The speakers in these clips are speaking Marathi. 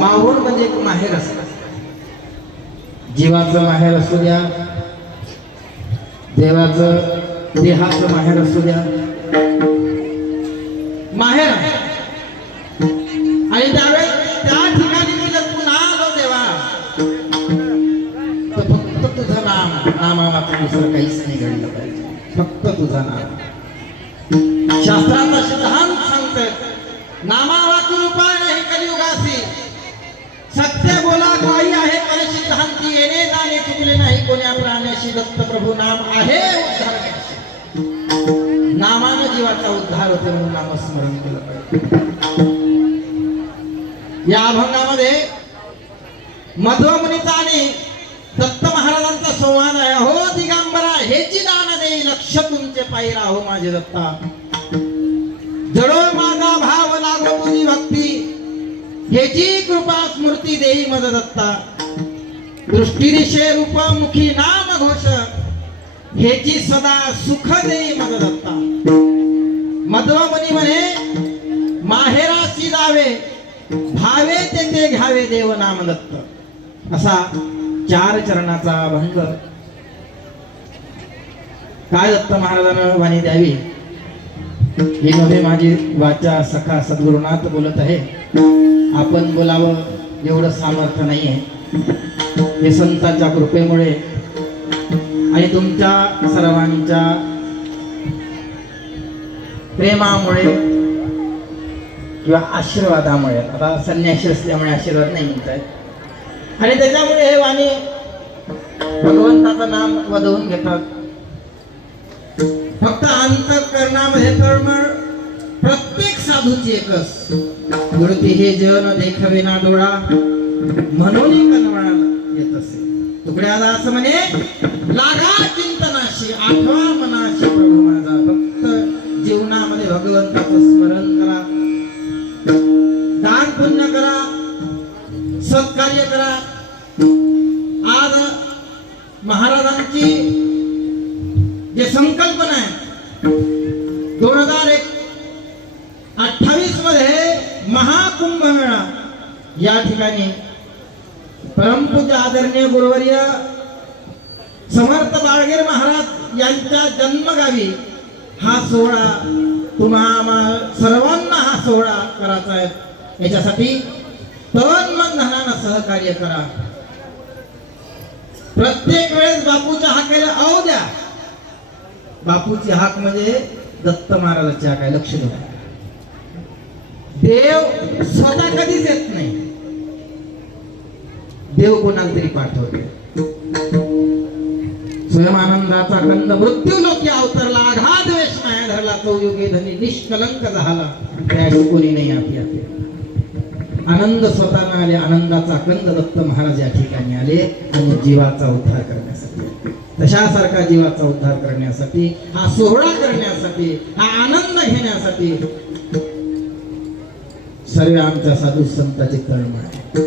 माहूर म्हणजे एक माहेर असतं. जीवाचं माहेर असू द्या देवाचं देहाचं माहेर असू द्या. माहेर. आणि त्यावेळेस त्या ठिकाणी मी जर पुन्हा आलो देवा तर फक्त तुझं नाम नामामात्र दुसरं काहीच नाही घडलं पाहिजे. फक्त तुझं नाम. शास्त्राचा सिद्धांत नाही कलियुगासी सत्य बोला काही आहे पण सिद्धांती येणे जाणे चुकले नाही कोण्या प्राण्याशी दत्त प्रभू नाम आहे उद्धार नामानं जीवाचा उद्धार होते म्हणून नामस्मरण केलं पाहिजे. या अभंगामध्ये मध्वमुनीचा आणि दत्त महाराजांचा संवाद आहे. हो दिगंबरा हेची दान देई लक्ष तुमचे पायी हो माझे दत्ता. जडो माझा भाव लागो तुझी भक्ती. हेची कृपा स्मृती देई मज दत्ता दृष्टी रूपमुखी रूप मुखी नाम घोष. हेची सदा सुख देई मज दत्ता मध्वमुनी म्हणे माहेरासी जावे भावे तेथे घ्यावे देव नाम दत्त असा चार चरणाचा भंग. काय दत्त महाराजांना वाणी द्यावी? ही नव्हे माझी वाचा सखा सद्गुरुनाथ बोलत आहे. आपण बोलावं एवढं सामर्थ्य नाही आहे हे संतांच्या कृपेमुळे आणि तुमच्या सर्वांच्या प्रेमामुळे किंवा आशीर्वादामुळे आता संन्याशी असल्यामुळे आशीर्वाद नाही म्हणतायत आणि त्याच्यामुळे हे वाणी भगवंताचं नाम वधवून घेतात. फक्त अंतकरणामध्ये तळमळ प्रत्येक साधूची एकच मूर्ती हे जन देखवेना डोळा. म्हणून येत असे. तुकड्याला असं म्हणे लागा चिंतनाशी आठवा मनाशी प्रभू माझा फक्त जीवनामध्ये भगवंताचं स्मरण करा. दान पुण्य करा. सत्कार्य करा. आज महाराजांची जे संकल्पना आहे दोन हजार एक अठ्ठावीसमध्ये महाकुंभमेळा. या ठिकाणी परमपूज्य आदरणीय गुरुवर्य समर्थ बाळगेर महाराज यांच्या जन्मगावी हा सोहळा तुम्हा सर्वांना हा सोहळा करायचा आहे. याच्यासाठी तन मन धनानं सहकार्य करा. प्रत्येक वेळेस बापूच्या हाकेला अहो द्या. बापूची हाक म्हणजे दत्त महाराजाची हाक आहे लक्ष द्या. देव स्वतः कधीच येत नाही. देव कोणाला तरी पाठवते. स्वयं आनंदाचा कंद मृत्यू लोक अवतरला आघात वेश माया धरला तो योगे धनी निष्कलंक झाला. त्याशी कोणी नाही आपली आपली आनंद स्वतःला आले आनंदाचा कंद दत्त महाराज या ठिकाणी आले. आणि जीवाचा उद्धार करण्यासाठी तशासारखा जीवाचा उद्धार करण्यासाठी हा सोहळा करण्यासाठी हा आनंद घेण्यासाठी सर्व आमच्या साधू संतांचे कर्म आहे.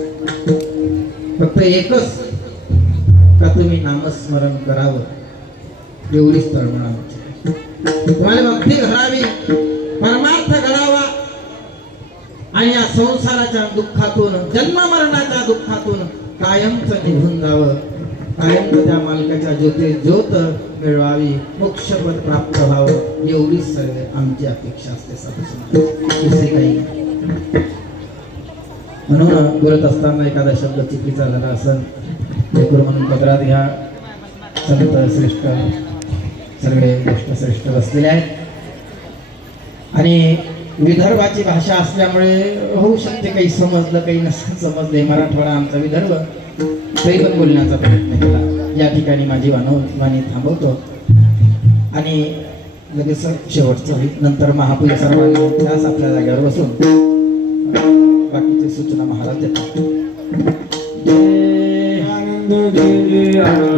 फक्त एकच का तुम्ही नामस्मरण करावं? एवढीच तळमळ आमची तुम्हाला भक्ती घडावी परमार्थ घडावा आणि या संसाराच्या दुःखातून जन्म मरणाच्या दुःखातून कायमच निघून जावं. कायमच त्या मालकाच्या ज्योती ज्योत मिळवावी मोक्षपद प्राप्त व्हावं. एवढीच सर्व आमची अपेक्षा असते साधू काही नाही. म्हणून बोलत असताना एखादा शब्द चुकीचा झाला असेल ते म्हणून पत्रात ह्या संत श्रेष्ठ सगळे गोष्ट श्रेष्ठ बसलेले आहेत. आणि विदर्भाची भाषा असल्यामुळे होऊ शकते काही समजलं काही नसतं समजलं. मराठवाडा आमचा विदर्भ. तरी पण बोलण्याचा प्रयत्न केला. या ठिकाणी माझी वानो वाणी थांबवतो. आणि लगेच शेवटचं नंतर महापूजा सर्वांनी त्याच आपल्या जागेवर बसून. बाकीची सूचना महाराज देतात.